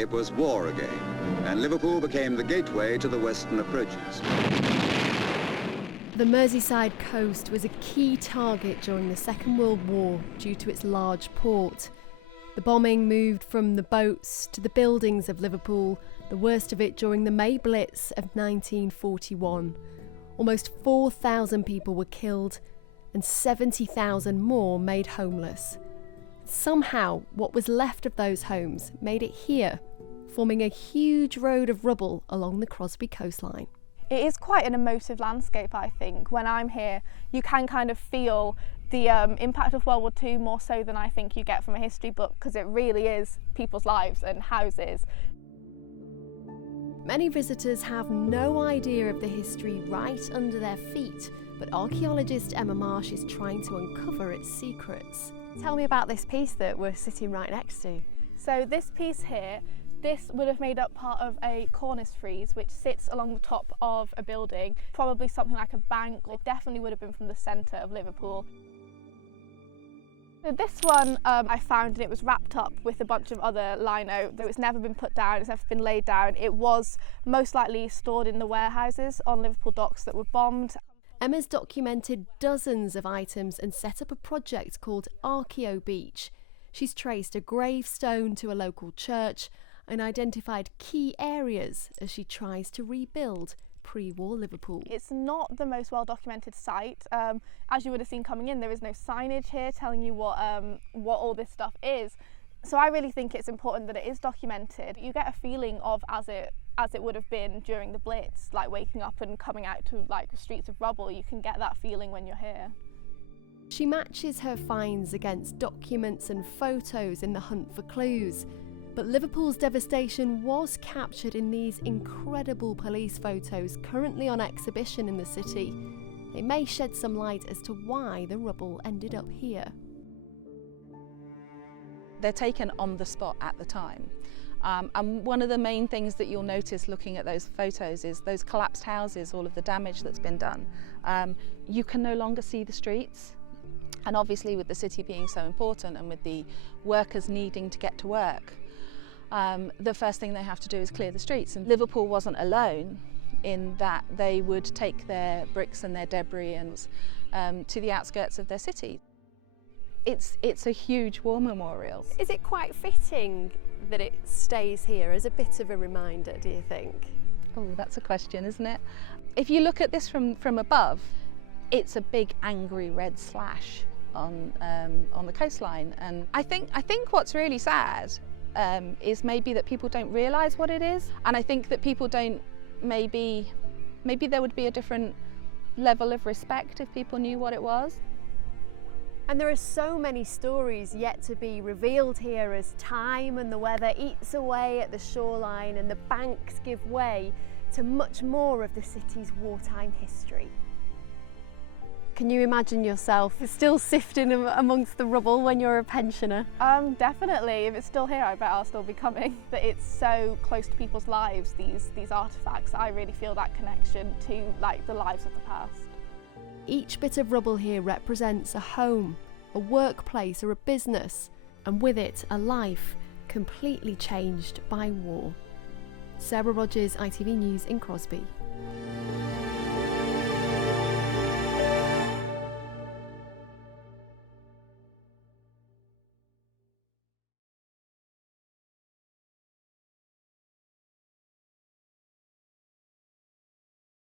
It was war again, and Liverpool became the gateway to the western approaches. The Merseyside coast was a key target during the Second World War due to its large port. The bombing moved from the boats to the buildings of Liverpool, the worst of it during the May Blitz of 1941. Almost 4,000 people were killed and 70,000 more made homeless. Somehow, what was left of those homes made it here, forming a huge road of rubble along the Crosby coastline. It is quite an emotive landscape, I think. When I'm here, you can kind of feel the impact of World War II more so than I think you get from a history book, because it really is people's lives and houses. Many visitors have no idea of the history right under their feet, but archaeologist Emma Marsh is trying to uncover its secrets. Tell me about this piece that we're sitting right next to. So this piece here, this would have made up part of a cornice frieze which sits along the top of a building, probably something like a bank. It definitely would have been from the centre of Liverpool. So this one I found, and it was wrapped up with a bunch of other lino. Though it's never been put down, it's never been laid down. It was most likely stored in the warehouses on Liverpool docks that were bombed. Emma's documented dozens of items and set up a project called Archaeo Beach. She's traced a gravestone to a local church and identified key areas as she tries to rebuild pre-war Liverpool. It's not the most well documented site. As you would have seen coming in, there is no signage here telling you what all this stuff is. So I really think it's important that it is documented. You get a feeling of as it would have been during the Blitz, like waking up and coming out to like streets of rubble. You can get that feeling when you're here. She matches her finds against documents and photos in the hunt for clues. But Liverpool's devastation was captured in these incredible police photos currently on exhibition in the city. They may shed some light as to why the rubble ended up here. They're taken on the spot at the time. And one of the main things that you'll notice looking at those photos is those collapsed houses, all of the damage that's been done. You can no longer see the streets. And obviously with the city being so important and with the workers needing to get to work, the first thing they have to do is clear the streets. And Liverpool wasn't alone in that they would take their bricks and their debris and to the outskirts of their city. It's a huge war memorial. Is it quite fitting that it stays here as a bit of a reminder, do you think? Oh, that's a question, isn't it? If you look at this from above, it's a big angry red slash on the coastline. And I think what's really sad is maybe that people don't realise what it is, and I think that people don't maybe there would be a different level of respect if people knew what it was. And there are so many stories yet to be revealed here as time and the weather eats away at the shoreline and the banks give way to much more of the city's wartime history. Can you imagine yourself still sifting amongst the rubble when you're a pensioner? Definitely. If it's still here, I bet I'll still be coming. But it's so close to people's lives, these artefacts. I really feel that connection to like the lives of the past. Each bit of rubble here represents a home, a workplace or a business, and with it a life completely changed by war. Sarah Rogers, ITV News in Crosby.